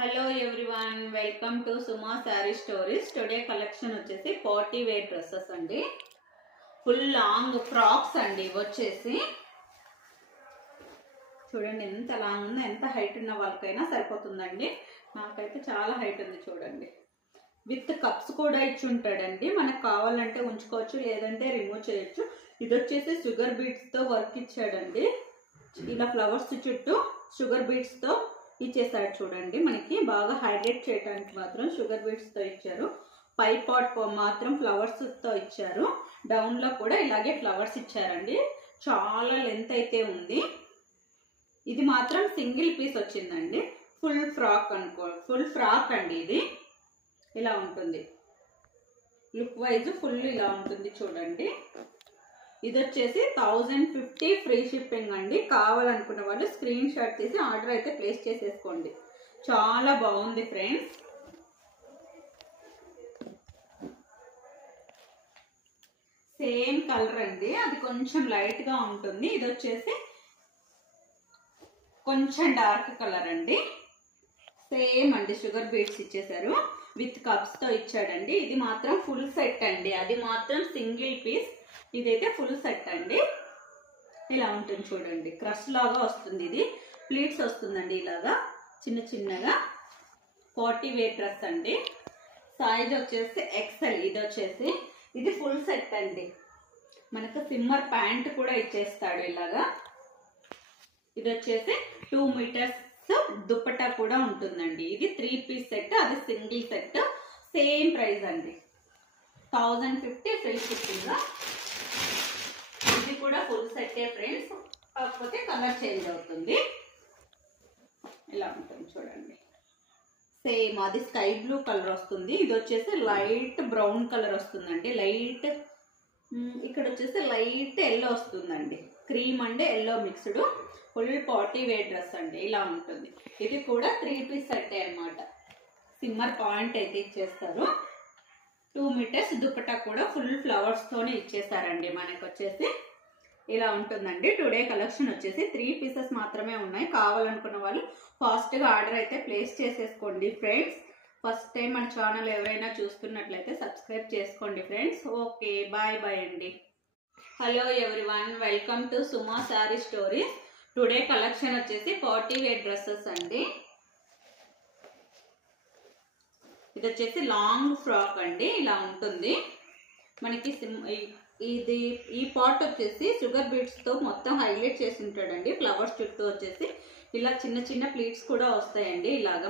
Hello everyone, welcome to Suma sari stories. Today collection వచ్చేసి party wear dresses అండి. Full long frocks అండి. వచ్చేసి చూడండి ఎంత లాంగ్ ఉందో, ఎంత హైట్ ఉన్న వాళ్ళకైనా సరిపోతుందండి. నాకైతే చాలా హైట్ ఉంది చూడండి. విత్ కప్స్ కూడా ఇచ్చి ఉంటాడండి. మనకు కావాలంటే ఉంచుకోవచ్చు, లేదంటే రిమూవ్ చేయొచ్చు. ఇది వచ్చేసి షుగర్ బీట్స్తో వర్క్ ఇచ్చాడండి. ఇలా ఫ్లవర్స్ చుట్టూ షుగర్ బీట్స్తో ఇచ్చేసాడు చూడండి. మనకి బాగా హైడ్రేట్ చేయడానికి మాత్రం షుగర్ బీట్స్తో ఇచ్చారు. పై పాట్ మాత్రం ఫ్లవర్స్తో ఇచ్చారు. డౌన్లో కూడా ఇలాగే ఫ్లవర్స్ ఇచ్చారండి. చాలా లెంత్ అయితే ఉంది. ఇది మాత్రం సింగిల్ పీస్ వచ్చిందండి. ఫుల్ ఫ్రాక్ ఫుల్ ఫ్రాక్ అండి. ఇది ఇలా ఉంటుంది. లుక్ వైజ్ ఫుల్ ఇలా ఉంటుంది చూడండి. ఇది వచ్చేసి 1050 ఫ్రీ షిప్పింగ్ అండి. కావాలనుకున్న వాళ్ళు స్క్రీన్ షాట్ తీసి ఆర్డర్ అయితే ప్లేస్ చేసేసుకోండి. చాలా బాగుంది ఫ్రెండ్స్. సేమ్ కలర్ అండి. అది కొంచెం లైట్ గా ఉంటుంది. ఇది వచ్చేసి కొంచెం డార్క్ కలర్ అండి. సేమ్ అండి. షుగర్ బీట్స్ ఇచ్చేసారు. విత్ కప్స్ తో ఇచ్చాడండి. ఇది మాత్రం ఫుల్ సెట్ అండి. అది మాత్రం సింగిల్ పీస్. ఇదైతే ఫుల్ సెట్ అండి. ఇలా ఉంటుంది చూడండి. క్రష్ లాగా వస్తుంది. ఇది ప్లీట్స్ వస్తుందండి. ఇలాగా చిన్న చిన్నగా పార్టీ వేర్ డ్రెస్ అండి. సైజ్ వచ్చేసి ఎక్సెల్. ఇది ఫుల్ సెట్ అండి. మనకు సిమ్మర్ ప్యాంట్ కూడా ఇచ్చేస్తాడు ఇలాగా. ఇది వచ్చేసి 2 మీటర్స్ దుప్పటా కూడా ఉంటుందండి. ఇది 3 పీస్ సెట్, అది సింగిల్ సెట్. సేమ్ ప్రైస్ అండి. 1050 ఫ్రీ షిప్పింగ్. ఇది కూడా ఫుల్ సెట్టే ఫ్రెండ్స్, కాకపోతే కలర్ చేంజ్ అవుతుంది. ఇలా ఉంటుంది చూడండి. సేమ్ అది స్కై బ్లూ కలర్ వస్తుంది. ఇది వచ్చేసి లైట్ బ్రౌన్ కలర్ వస్తుందండి. లైట్ ఇక్కడ వచ్చేసి లైట్ ఎల్లో వస్తుందండి. Cream and yellow mixed. Full party wear dress అండి. ఇలా ఉంటుంది. ఇది కూడా 3 పీస్ సెట్ అన్నమాట. సిమ్మర్ పాయింట్ అయితే ఇచ్చేస్తారు. 2 మీటర్స్ దుపట్టా కూడా ఫుల్ ఫ్లవర్స్ తోనే ఇచ్చేసారండి. మనకు వచ్చేసి ఇలా ఉంటుందండి. టుడే కలెక్షన్ వచ్చేసి 3 పీసెస్ మాత్రమే ఉన్నాయి. కావాలనుకున్న వాళ్ళు ఫాస్ట్ గా ఆర్డర్ అయితే ప్లేస్ చేసేసుకోండి ఫ్రెండ్స్. ఫస్ట్ టైం మన ఛానల్ ఎవరైనా చూస్తున్నట్లయితే సబ్స్క్రైబ్ చేసుకోండి ఫ్రెండ్స్. ఓకే, బాయ్ బాయ్ అండి. Hello everyone, welcome to Suma sari stories. Today collection వచ్చేసి పార్టీ వేర్ డ్రెస్సెస్ అండి. ఇది వచ్చేసి లాంగ్ ఫ్రాక్ అండి. ఇలా ఉంటుంది మనకి. ఈ పార్ట్ వచ్చేసి షుగర్ బీట్స్ తో మొత్తం హైలైట్ చేసి ఉంటాడండి. ఫ్లవర్స్ చుట్టూ వచ్చేసి ఇలా చిన్న చిన్న ప్లీట్స్ కూడా వస్తాయండి. ఇలాగా